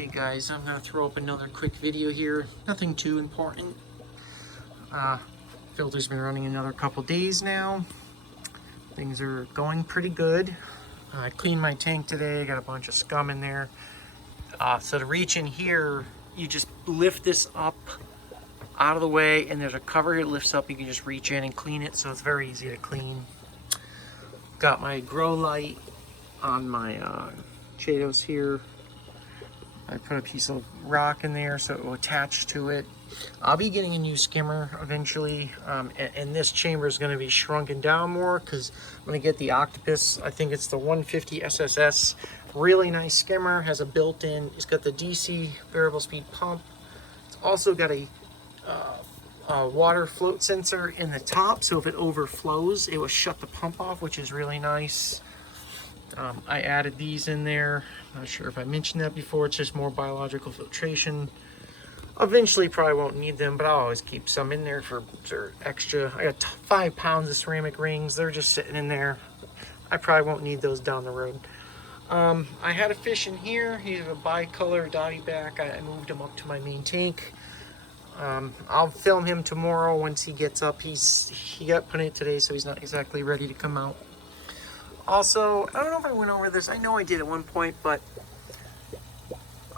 Hey guys, I'm gonna throw up another quick video here. Nothing too important. Filter's been running another couple days now. Things are going pretty good. I cleaned my tank today, got a bunch of scum in there. So to reach in here, you just lift this up out of the way, and there's a cover here that lifts up. You can just reach in and clean it, so it's very easy to clean. Got my grow light on my Chatos here. I put a piece of rock in there so it will attach to it. I'll be getting a new skimmer eventually, and this chamber is going to be shrunken down more because I'm going to get the Octopus. I think it's the 150 SSS. Really nice skimmer, has a built-in, it's got the DC variable speed pump. It's also got a water float sensor in the top, so if it overflows, it will shut the pump off, which is really nice. I added these in there. Not sure if I mentioned that before. It's just more biological filtration. Eventually probably won't need them, but I'll always keep some in there for extra. I got 5 pounds of ceramic rings. They're just sitting in there. I probably won't need those down the road. I had a fish in here. He's a bicolor dotty back. I moved him up to my main tank. I'll film him tomorrow once he gets up. He got put in it today, so he's not exactly ready to come out. Also, I don't know if I went over this. I know I did at one point, but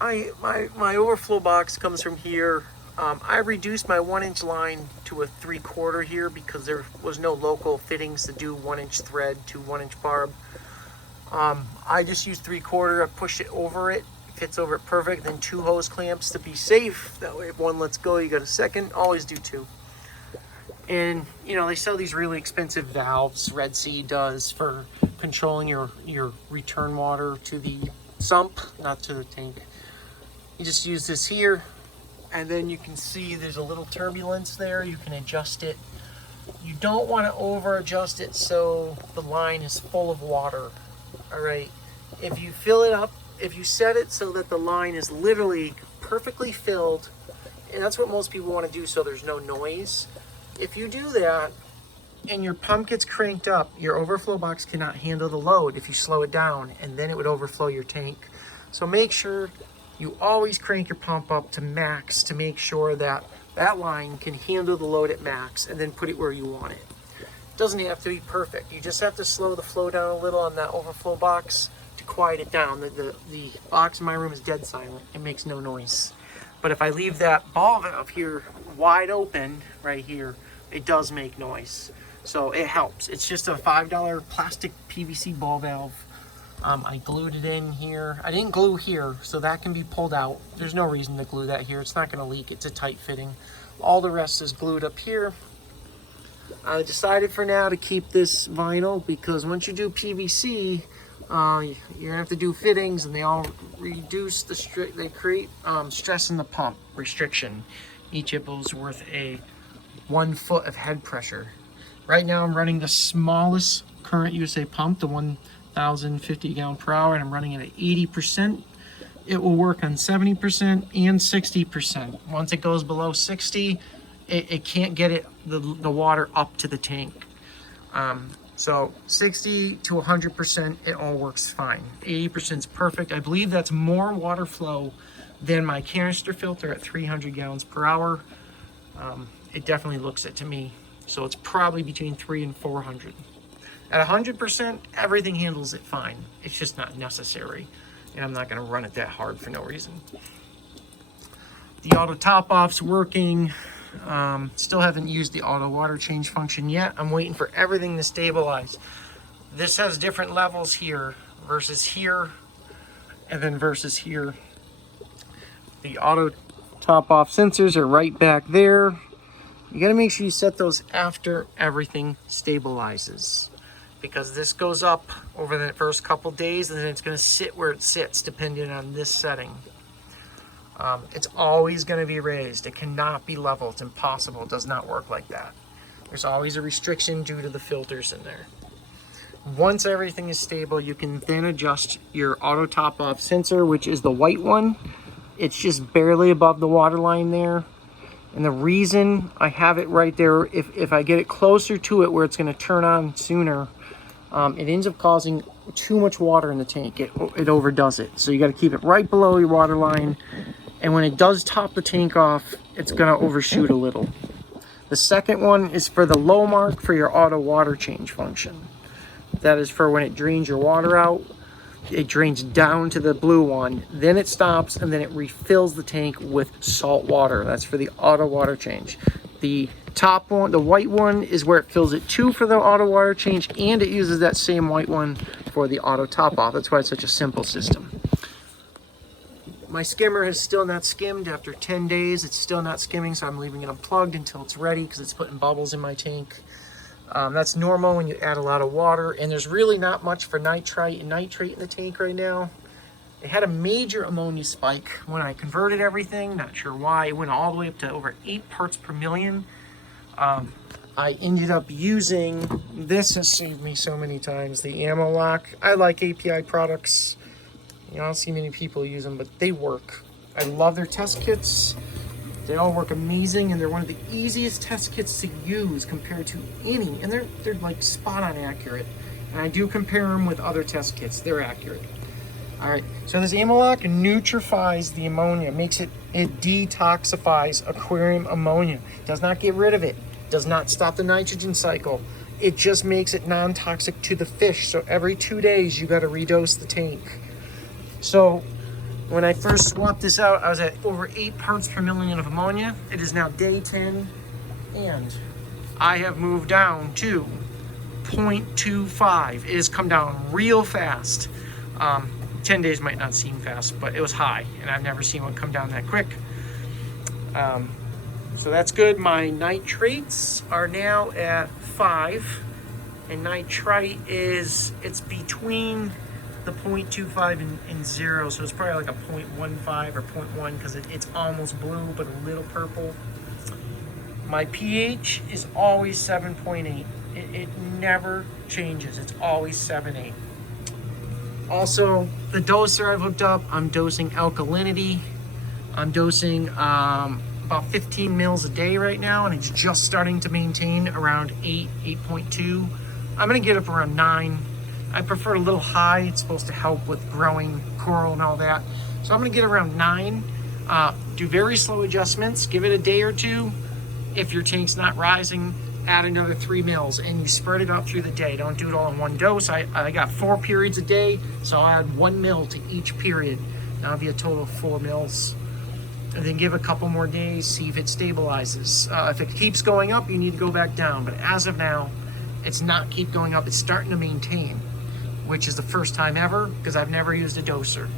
my overflow box comes from here. I reduced my 1-inch line to a 3/4 here because there was no local fittings to do 1-inch thread to 1-inch barb. I just used 3/4. I pushed it over it. Fits over it perfect. Then 2 hose clamps to be safe. That way, if one lets go, you got a second. Always do 2. And you know, they sell these really expensive valves. Red Sea does for controlling your return water to the sump, not to the tank. You just use this here, and then you can see there's a little turbulence there. You can adjust it. You don't want to over adjust it so the line is full of water. All right, if you fill it up, if you set it so that the line is literally perfectly filled, and that's what most people want to do so there's no noise. If you do that and your pump gets cranked up, your overflow box cannot handle the load if you slow it down, and then it would overflow your tank. So make sure you always crank your pump up to max to make sure that that line can handle the load at max, and then put it where you want it. It doesn't have to be perfect. You just have to slow the flow down a little on that overflow box to quiet it down. The box in my room is dead silent. It makes no noise. But if I leave that ball valve here wide open right here, it does make noise. So it helps. It's just a $5 plastic PVC ball valve. I glued it in here. I didn't glue here, so that can be pulled out. There's no reason to glue that here. It's not going to leak. It's a tight fitting. All the rest is glued up here. I decided for now to keep this vinyl because once you do PVC, you're gonna have to do fittings, and they all reduce the they create stress in the pump restriction. Each nipple is worth 1 foot of head pressure. Right now I'm running the smallest current USA pump, the 1,050 gallon per hour, and I'm running it at 80%. It will work on 70% and 60%. Once it goes below 60, it can't get the water up to the tank. So 60 to 100%, it all works fine. 80% is perfect. I believe that's more water flow than my canister filter at 300 gallons per hour. It definitely looks it to me. So it's probably between 300 and 400. At 100%, everything handles it fine. It's just not necessary. And I'm not gonna run it that hard for no reason. The auto top off's working. Still haven't used the auto water change function yet. I'm waiting for everything to stabilize. This has different levels here versus here, and then versus here. The auto top off sensors are right back there. You got to make sure you set those after everything stabilizes, because this goes up over the first couple days, and then it's going to sit where it sits depending on this setting. It's always going to be raised. It cannot be level. It's impossible. It does not work like that. There's always a restriction due to the filters in there. Once everything is stable, you can then adjust your auto top off sensor, which is the white one. It's just barely above the water line there. And the reason I have it right there, if I get it closer to it where it's going to turn on sooner, it ends up causing too much water in the tank. It overdoes it. So you got to keep it right below your water line. And when it does top the tank off, it's going to overshoot a little. The second one is for the low mark for your auto water change function. That is for when it drains your water out. It drains down to the blue one, then it stops, and then it refills the tank with salt water. That's for the auto water change. The top one, the white one, is where it fills it too for the auto water change, and it uses that same white one for the auto top off. That's why it's such a simple system. My skimmer has still not skimmed after 10 days. It's still not skimming, so I'm leaving it unplugged until it's ready because it's putting bubbles in my tank. That's normal when you add a lot of water, and there's really not much for nitrite and nitrate in the tank right now. It had a major ammonia spike when I converted everything. Not sure why. It went all the way up to over 8 parts per million. I ended up using, this has saved me so many times, the ammo lock. I like API products. You know, I don't see many people use them, but they work. I love their test kits. They all work amazing, and they're one of the easiest test kits to use compared to any, and they're like spot on accurate. And I do compare them with other test kits. They're accurate. All right, so this ammo lock neutralizes the ammonia, it detoxifies aquarium ammonia. Does not get rid of it. Does not stop the nitrogen cycle. It just makes it non-toxic to the fish. So every 2 days, you got to redose the tank. So when I first swapped this out, I was at over 8 parts per million of ammonia. It is now day 10, and I have moved down to 0.25. It has come down real fast. 10 days might not seem fast, but it was high, and I've never seen one come down that quick. So that's good. My nitrates are now at 5, and nitrite it's between the 0.25 and 0, so it's probably like a 0.15 or 0.1 because it's almost blue but a little purple. My pH is always 7.8. It never changes. It's always 7.8. Also, the doser I've hooked up, I'm dosing alkalinity. I'm dosing about 15 mils a day right now, and it's just starting to maintain around 8.2. I'm gonna get up around 9. I prefer a little high. It's supposed to help with growing coral and all that. So I'm gonna get around 9. Do very slow adjustments. Give it a day or two. If your tank's not rising, add another 3 mils, and you spread it out through the day. Don't do it all in one dose. I got 4 periods a day, so I'll add 1 mil to each period. That'll be a total of 4 mils. And then give a couple more days, see if it stabilizes. If it keeps going up, you need to go back down. But as of now, it's not keep going up. It's starting to maintain, which is the first time ever because I've never used a doser.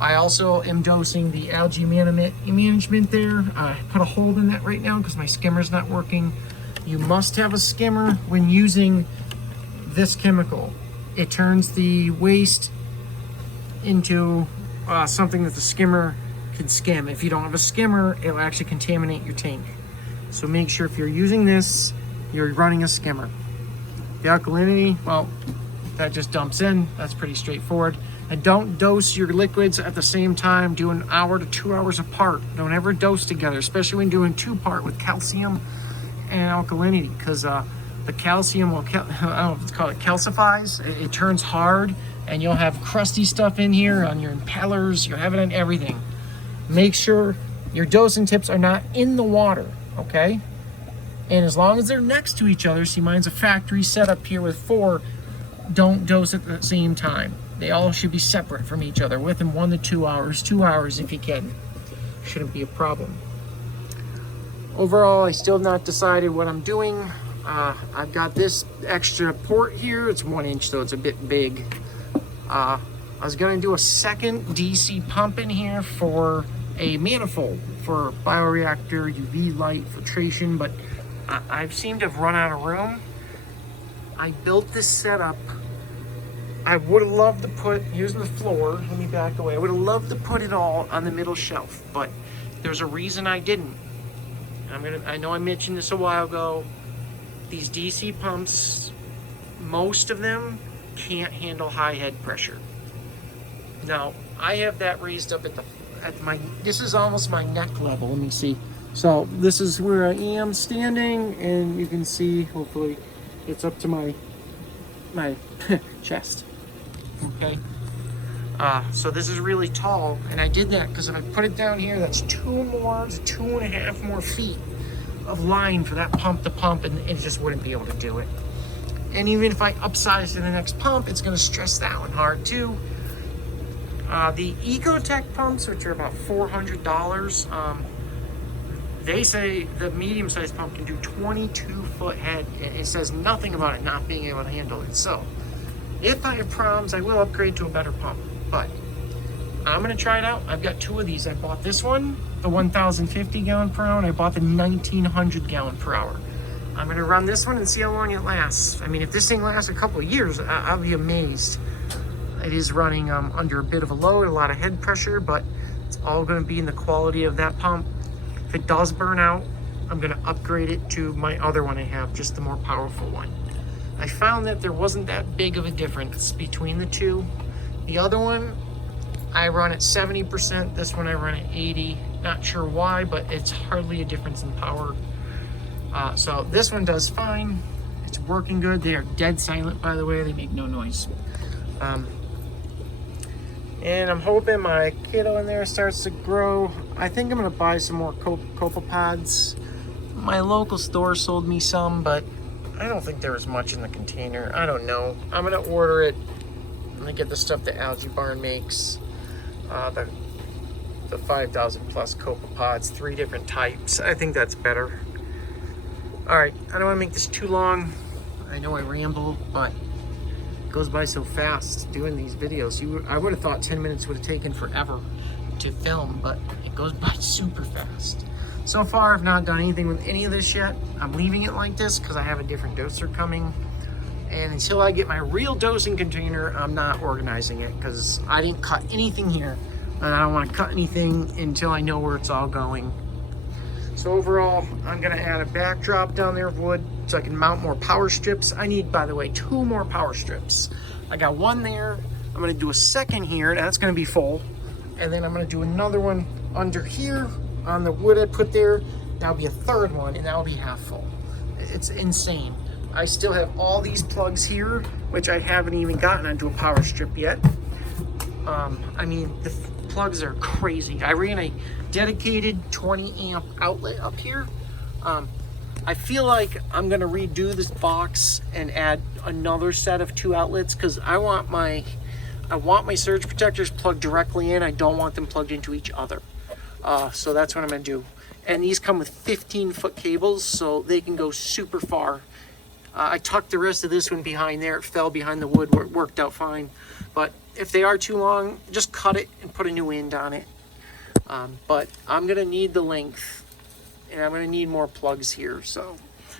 I also am dosing the algae management there. I put a hold in that right now because my skimmer's not working. You must have a skimmer when using this chemical. It turns the waste into something that the skimmer can skim. If you don't have a skimmer, it'll actually contaminate your tank. So make sure if you're using this, you're running a skimmer. The alkalinity, well, that just dumps in. That's pretty straightforward. And don't dose your liquids at the same time. Do an hour to 2 hours apart. Don't ever dose together, especially when doing 2-part with calcium and alkalinity, because the calcium will, I don't know if it's called, it calcifies. It turns hard, and you'll have crusty stuff in here on your impellers. You'll have it on everything. Make sure your dosing tips are not in the water, okay? And as long as they're next to each other, see, mine's a factory setup here with 4, don't dose at the same time. They all should be separate from each other within 1 to 2 hours, 2 hours if you can. Shouldn't be a problem. Overall, I still have not decided what I'm doing. I've got this extra port here. It's 1 inch, so it's a bit big. I was gonna do a second DC pump in here for a manifold for bioreactor, UV light, filtration, but I seem to have run out of room. I built this setup. I would have loved to put, here's the floor, let me back away. I would have loved to put it all on the middle shelf, but there's a reason I didn't. I know I mentioned this a while ago. These DC pumps, most of them can't handle high head pressure. Now, I have that raised up at my, this is almost my neck level, let me see. So this is where I am standing, and you can see, hopefully, it's up to my chest. okay? So this is really tall, and I did that because if I put it down here, that's 2.5 more feet of line for that pump to pump, and it just wouldn't be able to do it. And even if I upsize to the next pump, it's going to stress that one hard too. The Ecotech pumps, which are about $400, they say the medium-sized pump can do 22-foot head. It says nothing about it not being able to handle it. So if I have problems, I will upgrade to a better pump. But I'm going to try it out. I've got 2 of these. I bought this one, the 1,050 gallon per hour, and I bought the 1,900 gallon per hour. I'm going to run this one and see how long it lasts. I mean, if this thing lasts a couple of years, I'll be amazed. It is running under a bit of a load, a lot of head pressure, but it's all going to be in the quality of that pump. If it does burn out, I'm going to upgrade it to my other one I have, just the more powerful one. I found that there wasn't that big of a difference between the two. The other one, I run at 70%. This one I run at 80. Not sure why, but it's hardly a difference in power. So this one does fine. It's working good. They are dead silent, by the way. They make no noise. And I'm hoping my kiddo in there starts to grow. I think I'm gonna buy some more copepods. My local store sold me some, but I don't think there was much in the container. I don't know. I'm gonna order it. I'm gonna get the stuff that Algae Barn makes. The 5,000 plus copepods, 3 different types. I think that's better. All right, I don't wanna make this too long. I know I ramble, but it goes by so fast doing these videos. I would have thought 10 minutes would have taken forever to film, but it goes by super fast. So far, I've not done anything with any of this yet. I'm leaving it like this because I have a different doser coming. And until I get my real dosing container, I'm not organizing it because I didn't cut anything here. And I don't want to cut anything until I know where it's all going. So overall, I'm gonna add a backdrop down there of wood so I can mount more power strips. I need, by the way, 2 more power strips. I got 1 there. I'm gonna do a second here, that's gonna be full. And then I'm gonna do another one under here on the wood I put there. That'll be a 3rd one, and that'll be half full. It's insane. I still have all these plugs here, which I haven't even gotten onto a power strip yet. I mean, the plugs are crazy. I ran a dedicated 20 amp outlet up here. I feel like I'm gonna redo this box and add another set of 2 outlets because I want my surge protectors plugged directly in. I don't want them plugged into each other. So that's what I'm gonna do. And these come with 15-foot cables, so they can go super far. I tucked the rest of this one behind there. It fell behind the wood where it worked out fine. But if they are too long, just cut it and put a new end on it. But I'm gonna need the length, and I'm gonna need more plugs here. So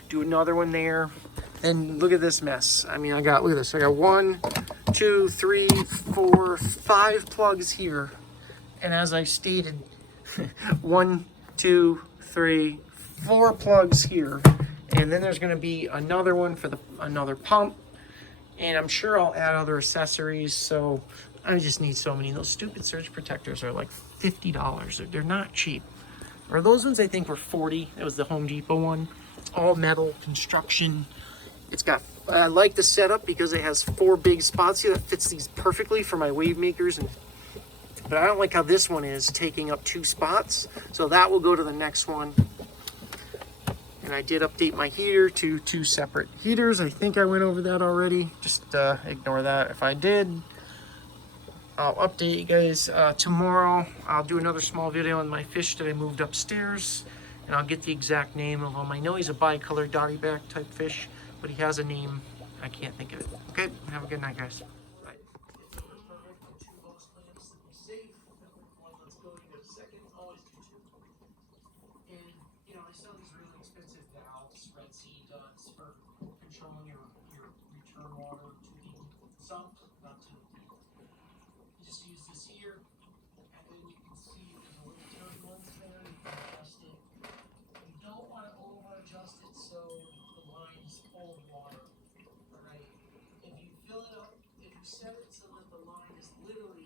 do another one there. And look at this mess. I mean, look at this. I got 1, 2, 3, 4, 5 plugs here. And as I stated, 1, 2, 3, 4 plugs here. And then there's gonna be another one for another pump. And I'm sure I'll add other accessories. So I just need so many. Those stupid surge protectors are like $50. They're not cheap. Or those ones I think were $40. It was the Home Depot one. It's all metal construction. I like the setup because it has 4 big spots here that fits these perfectly for my wave makers. But I don't like how this one is taking up 2 spots. So that will go to the next one. And I did update my heater to 2 separate heaters. I think I went over that already. Just ignore that if I did. I'll update you guys tomorrow. I'll do another small video on my fish that I moved upstairs. And I'll get the exact name of him. I know he's a bicolor dotty back type fish, but he has a name. I can't think of it. Okay, have a good night, guys. Bye. And, you know, I sell these really expensive valves, Red Sea ducts, for controlling your return water to the sump, not to the field. You just use this here, and then you can see there's a little turbulence there. You can adjust it. You don't want to over-adjust it so the line is full of water. Alright? If you fill it up, if you set it so that the line is literally